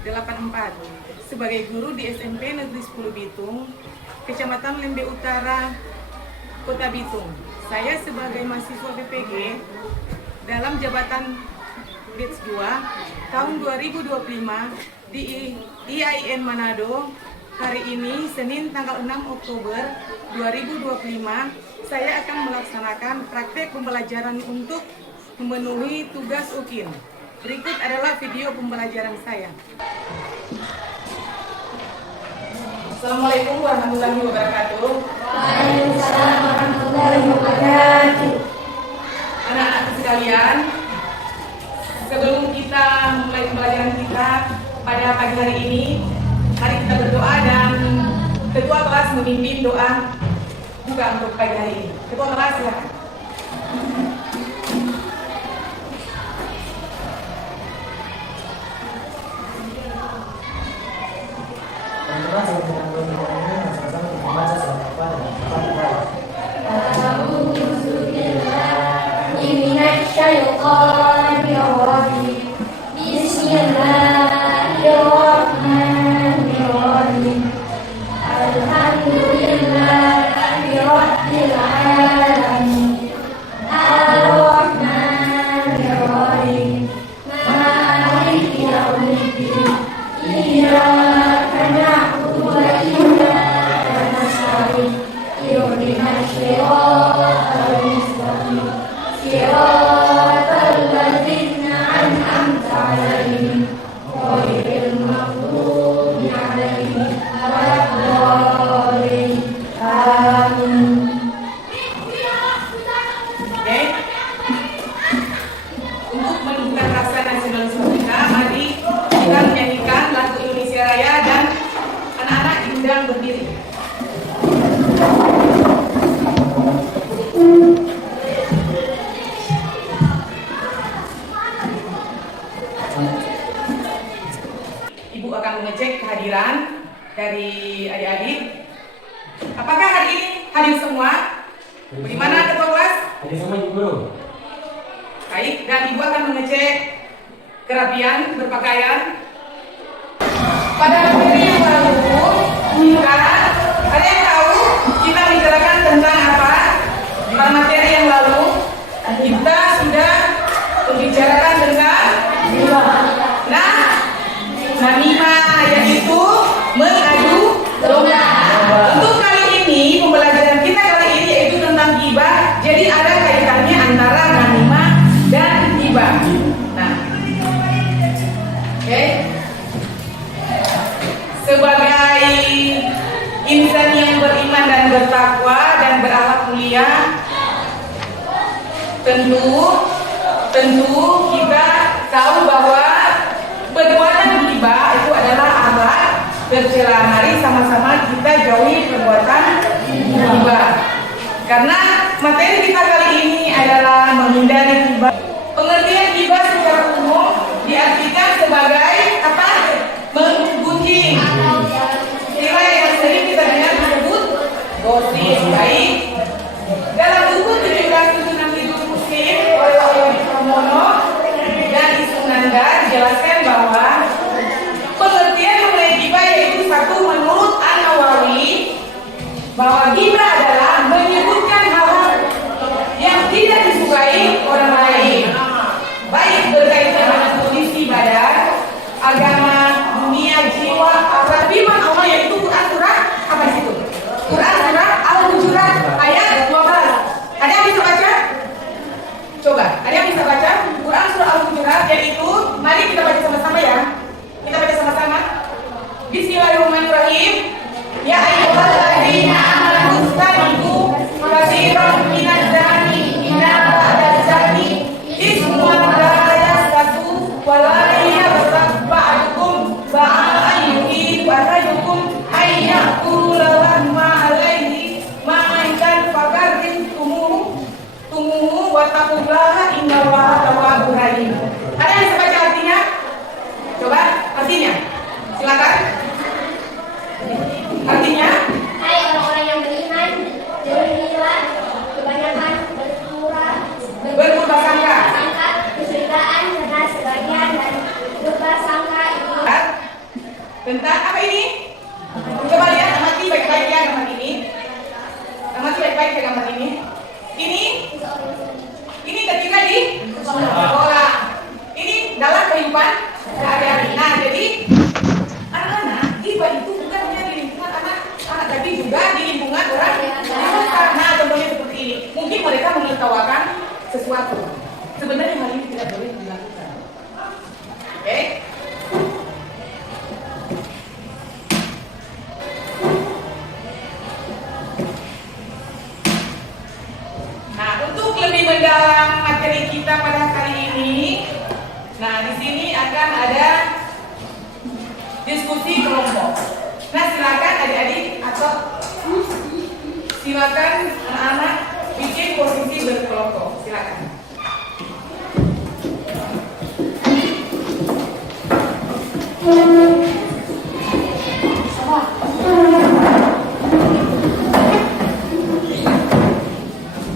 84 sebagai guru di SMP Negeri 10 Bitung, Kecamatan Lembe Utara, Kota Bitung. Saya sebagai mahasiswa PPG dalam jabatan batch 2 tahun 2025 di IAIN Manado. Hari ini Senin tanggal 6 Oktober 2025 saya akan melaksanakan praktek pembelajaran untuk memenuhi tugas UKIN. Berikut adalah video pembelajaran saya. Assalamualaikum warahmatullahi wabarakatuh. Waalaikumsalam warahmatullahi wabarakatuh. Anak-anak sekalian, sebelum kita mulai pembelajaran kita pada pagi hari ini, mari kita berdoa dan ketua kelas memimpin doa juga untuk pagi hari ini. Ketua kelas silakan. Teman-teman sebelum kita mulai video ini, sama-sama kita baca surat apa dan apa kita. A'udzubillahi minasyaitonir rajim. Bismillahirrahmanirrahim. Alhamdulillahi rabbil alamin. Ar-Rahmanir Rahim. Maliki yaumiddin. Iyyaka na'budu wa iyyaka nasta'in. Ihdinas siratal mustaqim. Siratal ladzina an'amta 'alaihim ghairil maghdubi 'alaihim waladdallin. Amin. Oke. Untuk menunjukkan rasa nasionalisme kita, mari kita menyanyikan lagu Indonesia Raya dan anak-anak diundang berdiri. Ibu akan mengecek kehadiran dari adik-adik. Apakah hari ini hadir semua? Bagaimana ketua kelas? Jadi semua ibu guru. Baik, dan ibu akan mengecek kerapian berpakaian. Pada materi yang lalu, sekarang ada yang tahu kita bicarakan tentang apa? Pada materi yang lalu, kita sudah membicarakan tentang namimah, yaitu mengadu domba. Untuk kali ini, pembelajaran kita kali ini yaitu tentang ghibah. Jadi ada kaitannya antara namimah dan ghibah. Nah, oke. Sebagai insan yang beriman dan bertakwa dan berakhlak mulia, tentu kita tahu bahwa perbuatan ghibah itu adalah akhlak tercela. Mari sama-sama kita jauhi perbuatan ghibah. Karena materi kita kali ini adalah menghindari ghibah. Pengertian ghibah secara umum diartikan sebagai apa? Menggunjing. Istilah yang sering kita dengar disebut gosip. Baik. Dalam buku 1776 Muslim oleh Wahyu Pramono dan Isung Nanda dijelaskan bahwa pengertian mengenai ghibah yaitu satu, menurut An-Nawawi, bahwa ghibah adalah menyebutkan hal yang tidak disukai orang lain, baik berkaitan dengan kondisi badan, agama, dunia, jiwa, akhlak, firman Allah yaitu Quran surat apa di situ? Quran surat Al-Hujurat ayat 12. Ada yang bisa baca? Coba, ada yang bisa baca? Quran surah Al-Hujurat yaitu, mari kita baca sama-sama ya. Kita baca sama-sama. Bismillahirrahmanirrahim. Ya ayyuhalladzina amanu istanibu katsiran minadz dzanni inna ba'dadz dzanni ismun la yastatu wa la yabtaq ba'dukum ba'an yuhibbu ahadukum ayyakulu ma alaihi ma'aikan fakarin tumuhu wa taqullaha innallaha tawwabur rahim. Ada yang adik-adik atau silakan anak-anak bikin posisi berkelompok. Silakan.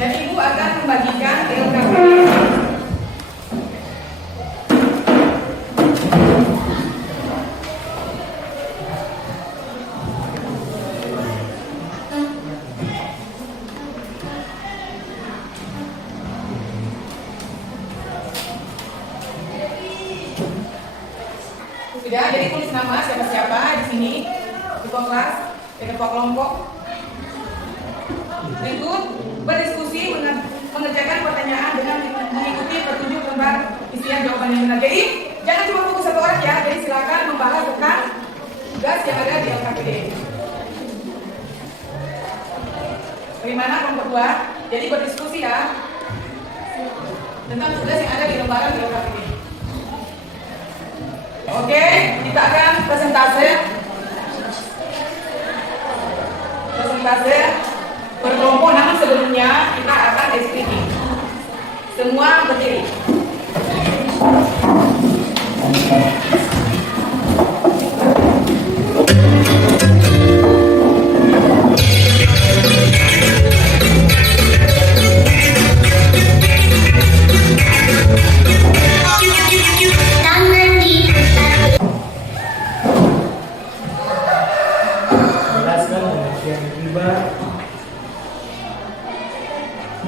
Dan ibu akan membagikan LKPD. Sudah, jadi tulis nama siapa-siapa di sini, ketua kelas, ketua kelompok. Berikut berdiskusi mengerjakan pertanyaan dengan mengikuti petunjuk lembar isian jawaban yang benar. Jadi jangan cuma fokus satu orang ya. Jadi silakan membahas tentang tugas yang ada di LKPD. Bagaimana kelompok 2? Jadi berdiskusi ya tentang tugas yang ada di lembaran di LKPD. Oke, kita akan presentase berkelompok. Namun sebelumnya kita akan explaining. Semua berdiri.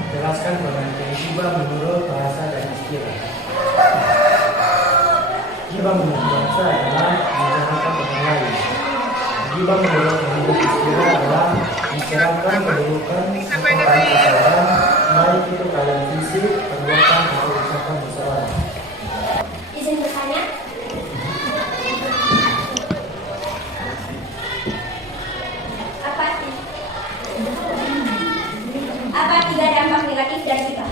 Jelaskan pengertian gibah menurut bahasa dan istilah. Gibah menurut bahasa adalah membicarakan orang lain. Gibah menurut istilah adalah mencerahkan kedudukan seseorang, baik itu keadaan fisik, perbuatan atau ucapan seseorang. Izin bertanya. Apa 3 dampak negatif dari gibah?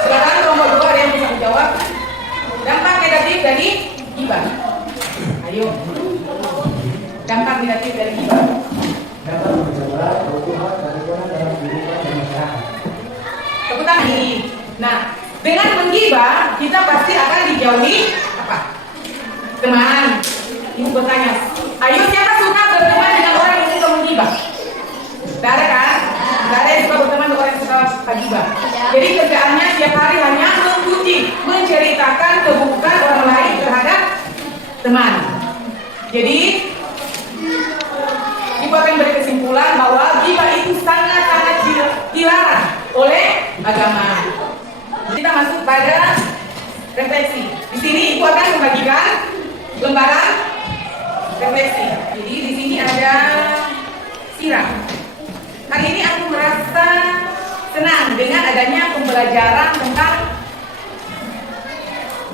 Silakan kelompok 2 ada yang bisa menjawab. Dampak negatif dari gibah. Ayo. Dampak negatif dari gibah. Dapat menjaga keutuhan dan kerukunan dalam kehidupan bermasyarakat. Tepuk tangan ini. Nah, dengan menggibah kita pasti akan dijauhi apa? Teman. Ibu bertanya, ayo siapa suka berteman dengan orang yang suka menggibah? Tidak ada kan? Tidak ada yang suka berteman dengan orang yang suka gibah. Jadi kerjaannya setiap hari hanya memuji, menceritakan keburukan orang lain terhadap teman. Jadi ibu akan beri kesimpulan bahwa gibah itu sangat-sangat dilarang oleh agama. Kita masuk pada refleksi. Di sini ibu akan membagikan lembaran refleksi. Jadi di sini ada sirah. Hari ini aku merasa senang dengan adanya pembelajaran tentang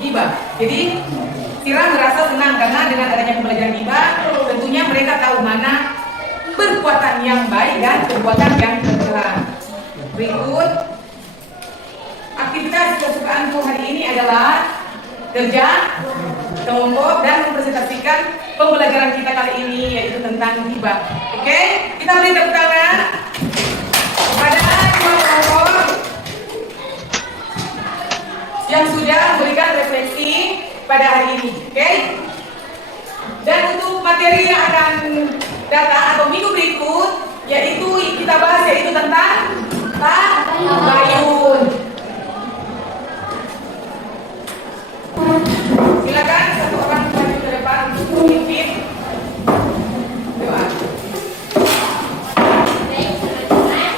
gibah. Jadi sirah merasa senang karena dengan adanya pembelajaran gibah, tentunya mereka tahu mana perbuatan yang baik dan perbuatan yang tercela. Berikut aktivitas kesukaanku hari ini adalah kerja kelompok dan mempresentasikan pembelajaran kita kali ini, yaitu tentang gibah. Oke, kita beri tepuk tangan kepada dua kelompok yang sudah memberikan refleksi pada hari ini. Oke, dan untuk materi yang akan datang atau minggu berikut, yaitu kita bahas yaitu tentang tabayun. Silakan satu orang maju ke depan untuk memimpin doa. Baik teman-teman,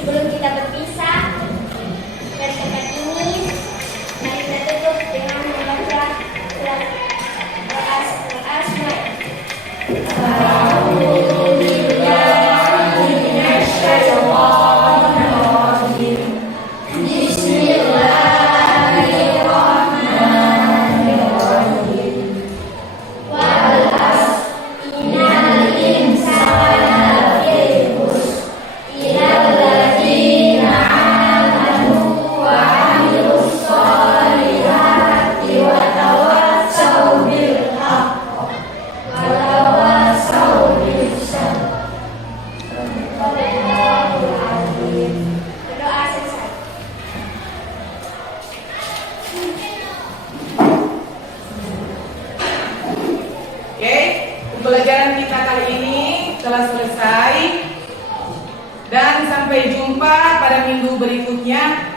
sebelum kita berpisah dari tempat ini, mari kita tutup dengan membaca surat Al-Asma. A'udzu billahi minasy syaithanir Pelajaran kita kali ini telah selesai dan sampai jumpa pada minggu berikutnya.